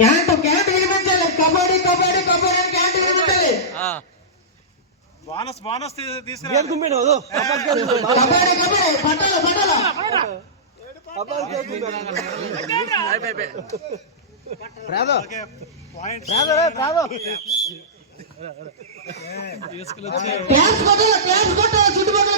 Can't వినిపించాలి. కబడ్డీ కబడ్డీ కబడ్డీ అని can't వినిపించాలి. బోనస్ బోనస్ తీసుకురా. కబడ్డీ కబడ్డీ పట్టాల పట్టాల ప్రాదో పాయింట్ ప్రాదో క్లాస్ కొట్టు చుట్టుపక్కల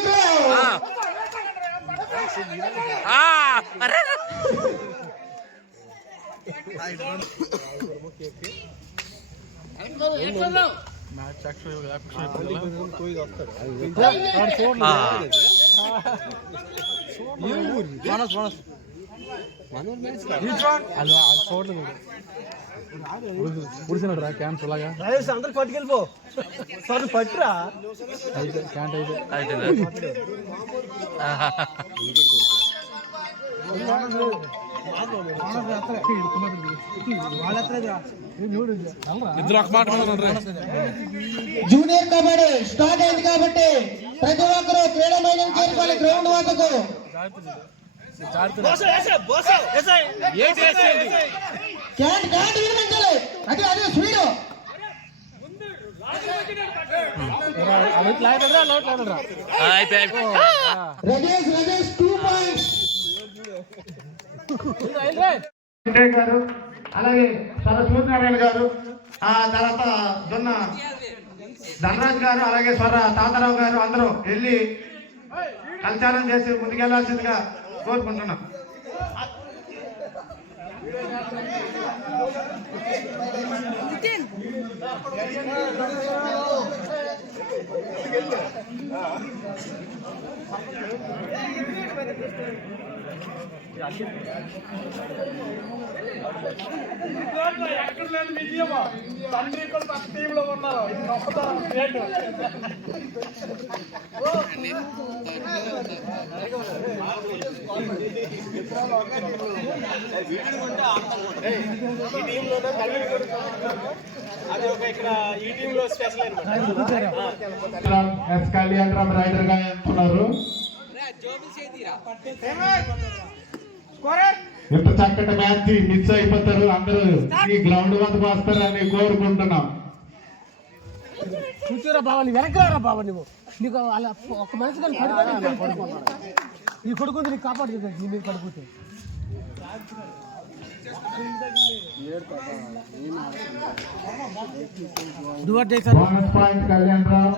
పుడిసినాడు రా క్యాంప్ అలాగా అందరు పట్టుకెళ్ళిపో పట్టురా అయితే క్యాంట్ అయితే జూనియర్ కబడ్డీ స్టార్ట్ అయింది కాబట్టి ప్రతి ఒక్కరు క్రీడా మైదానం చేరుకోవాలి. గ్రౌండ్ వద్దకు క్యాంట్ వినిపించాలి. అదే స్పీడ్ రజేష్ 2 పాయింట్స్. గారు అలాగే సూర్యనారాయణ గారు, ఆ తర్వాత దొన్న ధనరాజ్ గారు, అలాగే తాతారావు గారు అందరూ వెళ్ళి కల్చారం చేసి ముందుకెళ్లాల్సిందిగా కోరుకుంటున్నాం. ఈ టీమ్ లో స్పెషల్ కళ్యాణ్ రామ్ రైడర్ గా ఎంచుకున్నారు. ఇంత చక్కటి మ్యాచ్ మిస్ అయిపోతారు. అందరూ ఈ గ్రౌండ్ వద్దకు వస్తారని కోరుకుంటున్నాం. కూర్చోరా బాబా, నీ వెనకరా బాబా. నువ్వు నీకు అలా ఒక మనిషి నీ కొడుకుంది నీకు కాపాడుతుంది. నీ మీద పడిపోతే bonus point Kalyan Ram.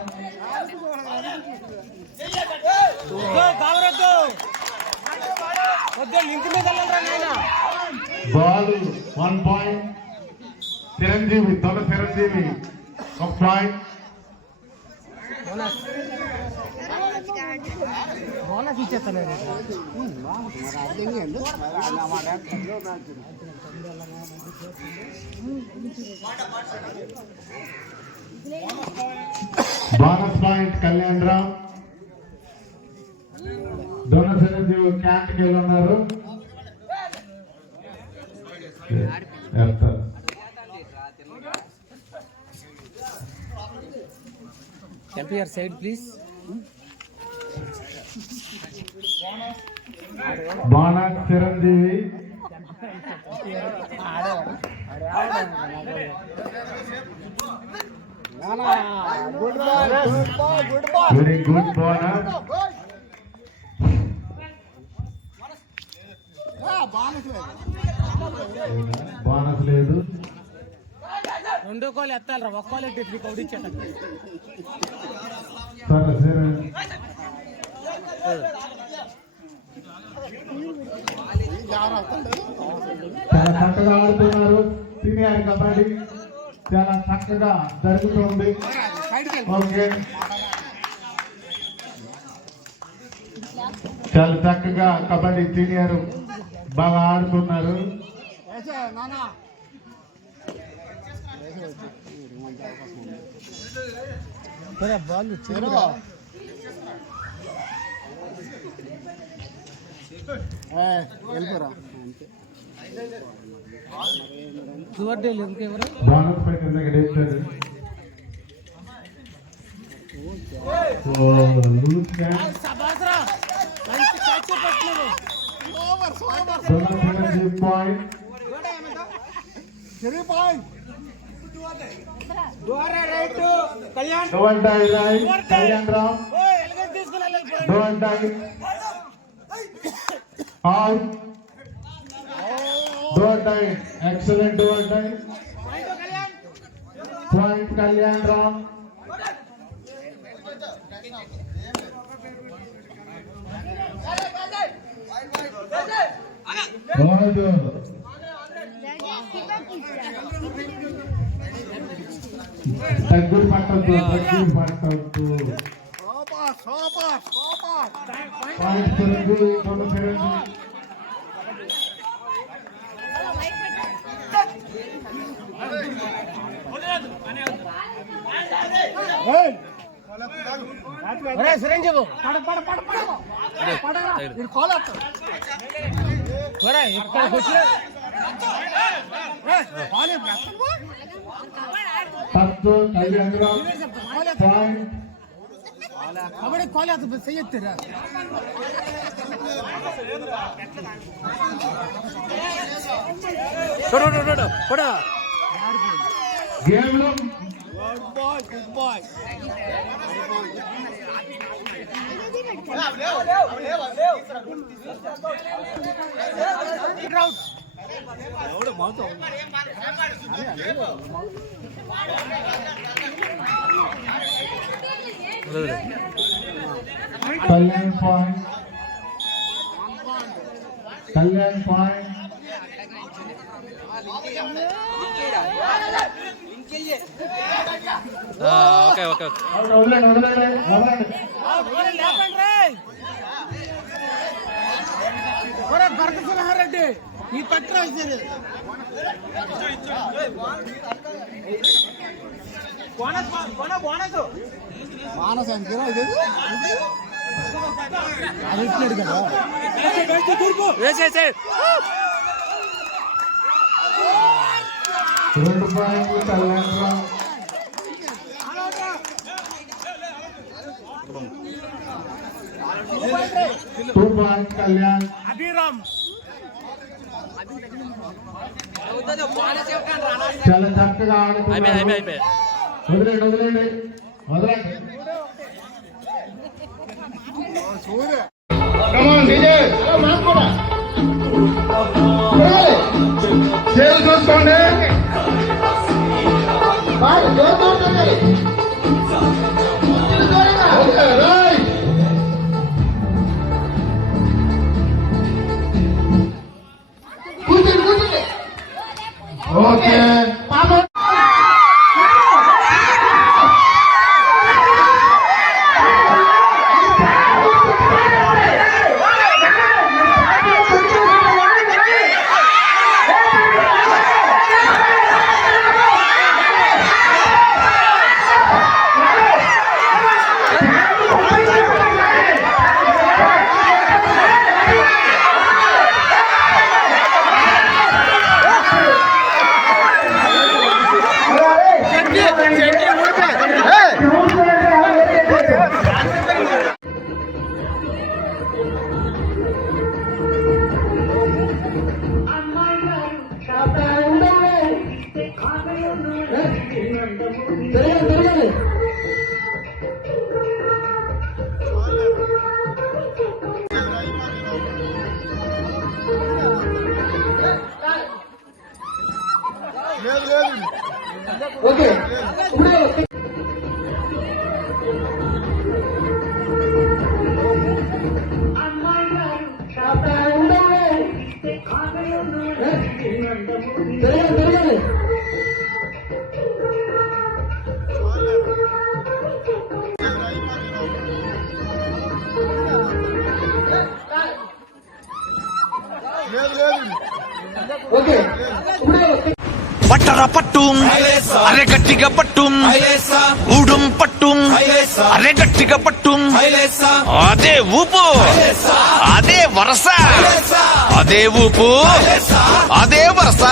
Ball 1 point. Chiranjeevi తొల చిరంజీవి 1 పాయింట్. బోనస్ ఇచ్చేస్తాను. Bonus point Kalyan Ram. దొన చిరంజీవి క్యాంట్కి వెళ్ళి ఉన్నారు. MPR side please. Bonus Chiranjeevi. Very good bonus. Bonus లేదు. రెండో కాల్ ఎత్తాలరా, ఒక్క కాల్ ఎట్టి నీకు అవుట్ ఇచ్చేట. చాలా చక్కగా ఆడుతున్నారు. సీనియర్ కబడ్డీ చాలా చక్కగా జరుగుతుంది. ఓకే, చాలా చక్కగా కబడ్డీ సీనియర్ బాగా ఆడుతున్నారు. బాల్ వెళ్ళిపోరా. ఇంకెవరు బోనస్ పై కింద గడేస్తారు. Don't die, right? Kalyan Ram. Don't die. Out. Don't die. Excellent. Don't die. Point Kalyan Ram. Good. Taggur pattu. Point Telugu, Tolu Telugu. సిరంజీవు Tattu Kalyan Ram. Point. Kabaddi కాలే అది చెయ్యొత్తురా Game room. Good boy Kalyan point. Kalyan point. Okay వదలండి. భరతసింహారెడ్డి ఈ పట్టు రాశారు మానస అంతేనా ఇది అది ఇచ్చినాడు కదా రెండు పాయింట్లు కళ్యాణ్ రామ్. Two point Kalyan. అభిరామ్ చాలా చక్కగా ఆడుతున్నారు. వదిలేండి. Come on, DJ. చేతులు చూసుకోండి. Okay, right. Okay. పట్టర పట్టు అరే గట్టిగా పట్టు ఊడుం పట్టు అరే గట్టిగా పట్టు అదే ఊపు అదే వరస అదే ఊపు అదే వరస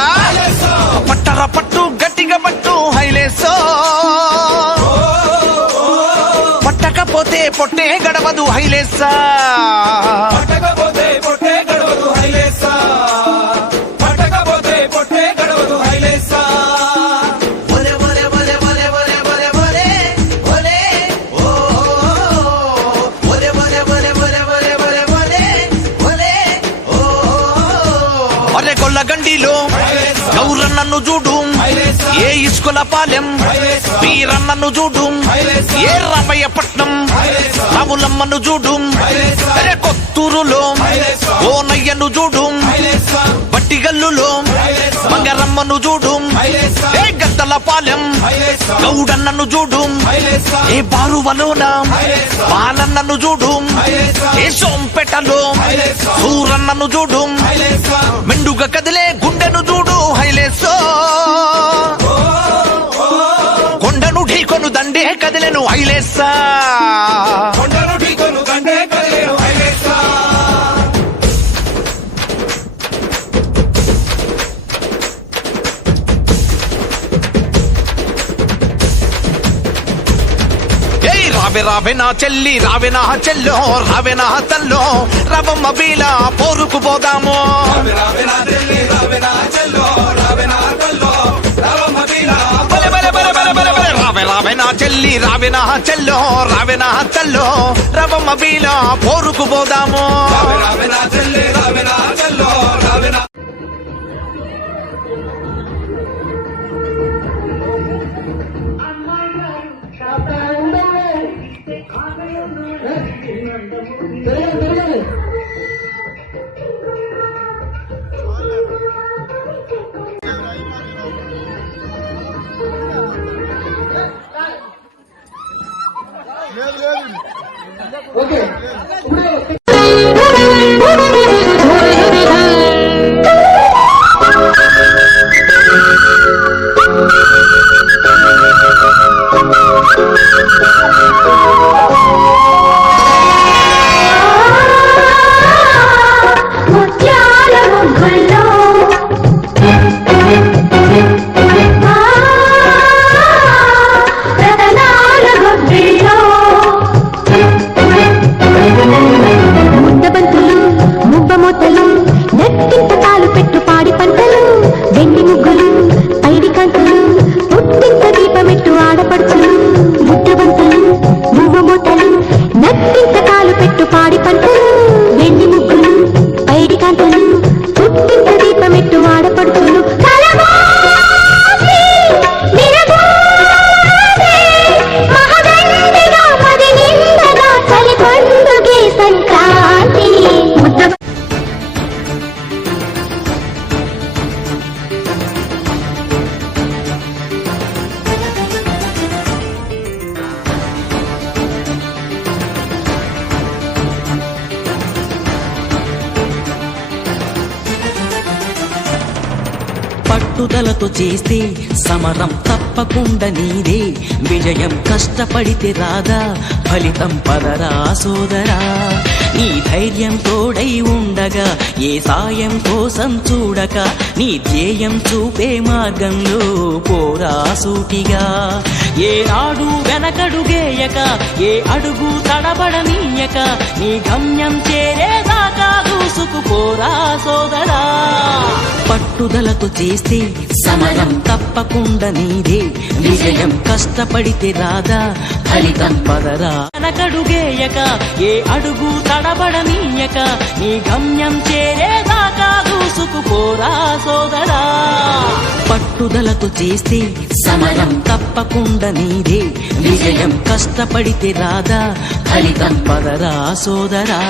పట్టర పట్టు గట్టిగా పట్టు హైలేసో పట్టకపోతే పొట్టే గడవదు హైలేసా పట్టకపోతే పొట్టే గడవదు హైలేసా వీరన్నను చూడు ఏ ఇస్కుల పాలెం వీరన్నను చూడు ఏ రామయ్యపట్నం రాములమ్మను చూడు అరే కొత్తూరులో ఓ నయ్యను చూడు బట్టిగల్లులో మంగరమ్మను చూడు ఏ గద్దల పాలెం గౌడన్నను చూడు ఏ బారువలోన బాలన్నను చూడు ఏ సోంపేటలో సూరన్నను చూడు మెండుగా కదిలే గుండెను చూడు హైలేసో కొండను ఢీకొను దండే కదిలేను హైలేసా రావే రావే నా చెల్లి రావే నా చెల్లో రావే నా తల్లో రవమ్మ బీల పోరుకు పోదాము రావే రావే నా చెల్లి రావే నా చెల్లో రావే నా తల్లో రవమ్మ బీల పోరుకు పోదాము ఓకే పట్టుదలతో చేస్తే సమరం తప్పకుండా నీదే విజయం కష్టపడితే రాదా ఫలితం పదరా సోదరా నీ ధైర్యం తోడై ఉండగా ఏ సాయం కోసం చూడక నీ ధ్యేయం చూపే మార్గంలో పోరా సూటిగా ఏ నాడు వెనకడుగేయక ఏ అడుగు తడబడనీయక నీ గమ్యం చేరేదాకా దూసుకుపోరా సోదరా పట్టుదలతో చేస్తే సమరం తప్పకుండా నీదే విజయం కష్టపడితే రాదా ఫలితం పదరా వెనకడుగేయక ఏ అడుగు తడబడనీయక నీ గమ్యం చేరేదాకా దూసుకుపోరా సోదరా పట్టుదలతో చేస్తే సమరం తప్పకుండా నీదే విజయం కష్టపడితే రాదా ఫలితం పదరా సోదరా